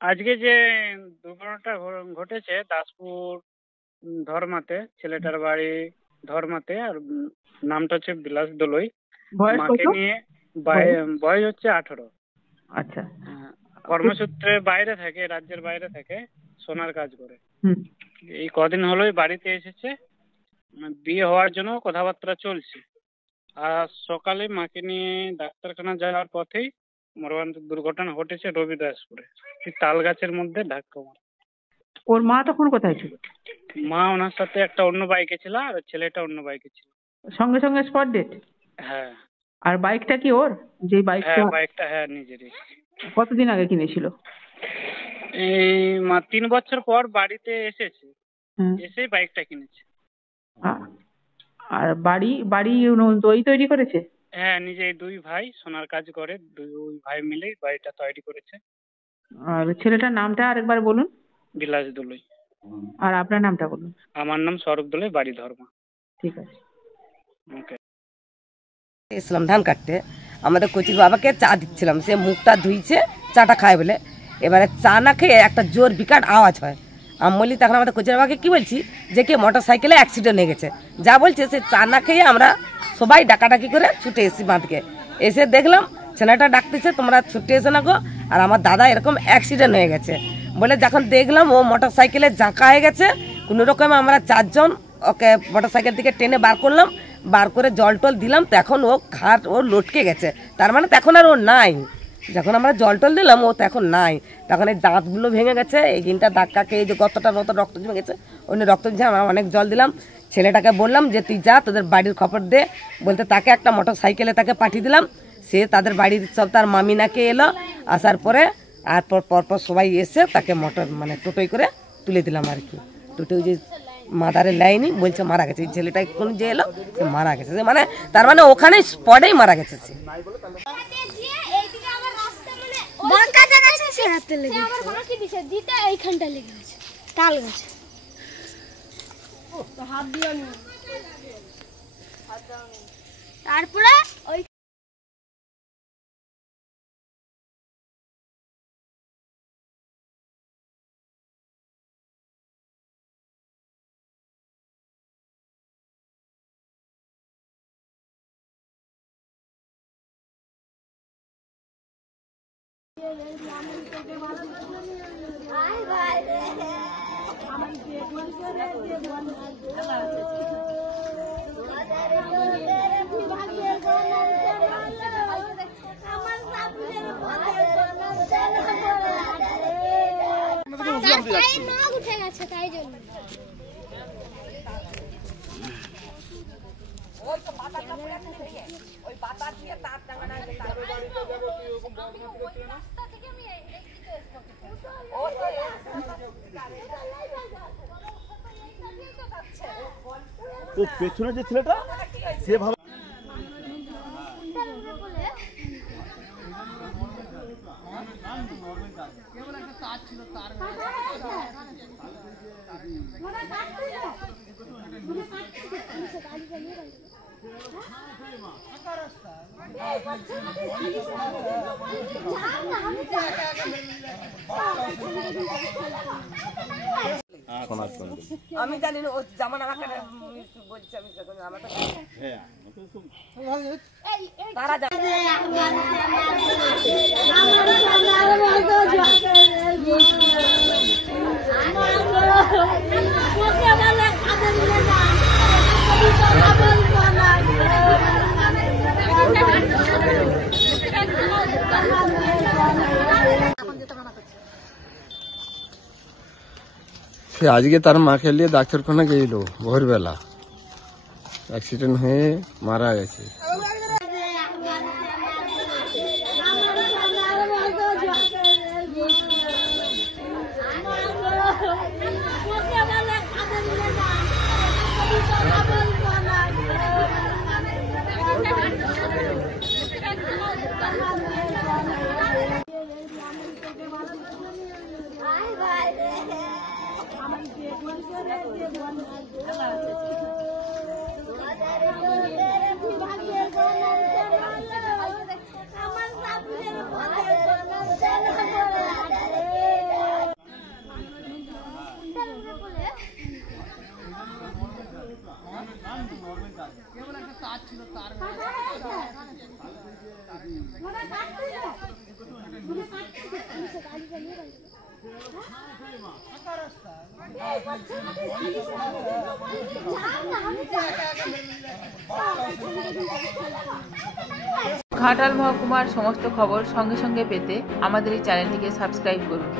আজকে যে দুর্ঘটনাটা ঘটেছে দাসপুর ধর্মাতে, ছেলেটার বাড়ি ধর্মাতে, আর নামটা হচ্ছে বিলাস দলুই। মাকে নিয়ে বয়স হচ্ছে 18। আচ্ছা। কর্মসূত্রে বাইরে থাকে, রাজ্যের বাইরে থাকে, সোনার কাজ করে। এই কদিন হলোই বাড়িতে এসেছে, বিয়ে হওয়ার জন্য কথাবার্তা চলছে। আর সকালে মাকে নিয়ে ডাক্তারখানা যাওয়ার পথেই মর্মান্তিক দুর্ঘটনা ঘটেছে রবিদাসপুরে, তাল গাছের মধ্যে ধাক্কা মারে। ওর মা তখন কোথায় ছিল? মা ওনার সাথে একটা অন্য বাইকে ছিল, আর ছেলেটা অন্য বাইকে ছিল। সঙ্গে সঙ্গে স্পট ডেট? হ্যাঁ। আর বাইকটা কি ওর? যে বাইকটা হ্যাঁ নিজেরই। কতদিন আগে কিনেছিল? এই 3 বছর পর বাড়িতে এসেছে, এসে বাইকটা কিনেছে। আর বাড়ি ওই তৈরি করেছে? হ্যাঁ, নিজে 2 ভাই সোনার কাজ করে, 2 ভাই মিলে বাড়িটা তৈরি করেছে। আর ছেলেটার নামটা আরেকবার বলুন। বিলাস দলুই। আর আপনার নামটা বলুন। আমার নাম স্বরূপ দলুই, বাড়ি ধর্মা। ঠিক আছে। ওকে। ইসলাম ধান কাটতে আমাদের কচির বাবাকে চা দিচ্ছিলাম, সে মুখটা ধুইছে চাটা খায় বলে। এবারে চা না খেয়ে একটা জোর বিকট আওয়াজ হয়। আমি বলি তখন আমাদের কচির বাবাকে কী বলছি যে কি মোটর সাইকেলে অ্যাক্সিডেন্ট হয়ে গেছে। যা বলছে সে চা না খেয়ে আমরা সবাই ডাকাডাকি করে ছুটে এসেছি বাঁধকে। এসে দেখলাম ছেলেটা ডাকতেছে, তোমরা ছুটে এসে না গো, আর আমার দাদা এরকম অ্যাক্সিডেন্ট হয়ে গেছে বলে। যখন দেখলাম ও মোটর সাইকেলে জাঁকা হয়ে গেছে, কোনো রকমে আমরা 4 জন ওকে মোটর সাইকেল থেকে টেনে বার করলাম। বার করে জল টল দিলাম, তখন ও ঘাট ও লটকে গেছে। তার মানে তখন আর ও নাই। যখন আমরা জল টল দিলাম ও তখন নাই। তখন এই দাঁতগুলো ভেঙে গেছে, এই দিনটা ধাক্কাকে এই যে গতটার মতো রক্ত জমে গেছে, অন্য রক্ত দিচ্ছে। আমরা অনেক জল দিলাম। ছেলেটাকে বললাম যে তুই যা তোদের বাড়ির খবর দে বলতে, তাকে একটা মোটর সাইকেলে তাকে পাঠিয়ে দিলাম। সে তাদের বাড়ির সব তার মামিনাকে এলো, আসার পরে আর পরপর সবাই এসে তাকে টোটোই করে তুলে দিলাম আর কি। টোটো ওই যে মাদারের লাইনই বলছে মারা গেছে। ছেলেটা কোন যে এলো সে মারা গেছে, মানে তার মানে ওখানে স্পটেই মারা গেছে সে। তারপরে ওই উঠে গেছে তাই জন্য। তো পেছনে যে ছেলেটা সে ভালো আমি জানি না ও যেমন আমাকে বলছে, আমি তারা সে আজকে তার মাকে নিয়ে ডাক্তারখানা গেছিল, ভোরবেলা অ্যাক্সিডেন্ট হয়ে মারা গেছে। ঘাটাল মহকুমার সমস্ত খবর সঙ্গে সঙ্গে পেতে আমাদের এই চ্যানেলটিকে সাবস্ক্রাইব করুন।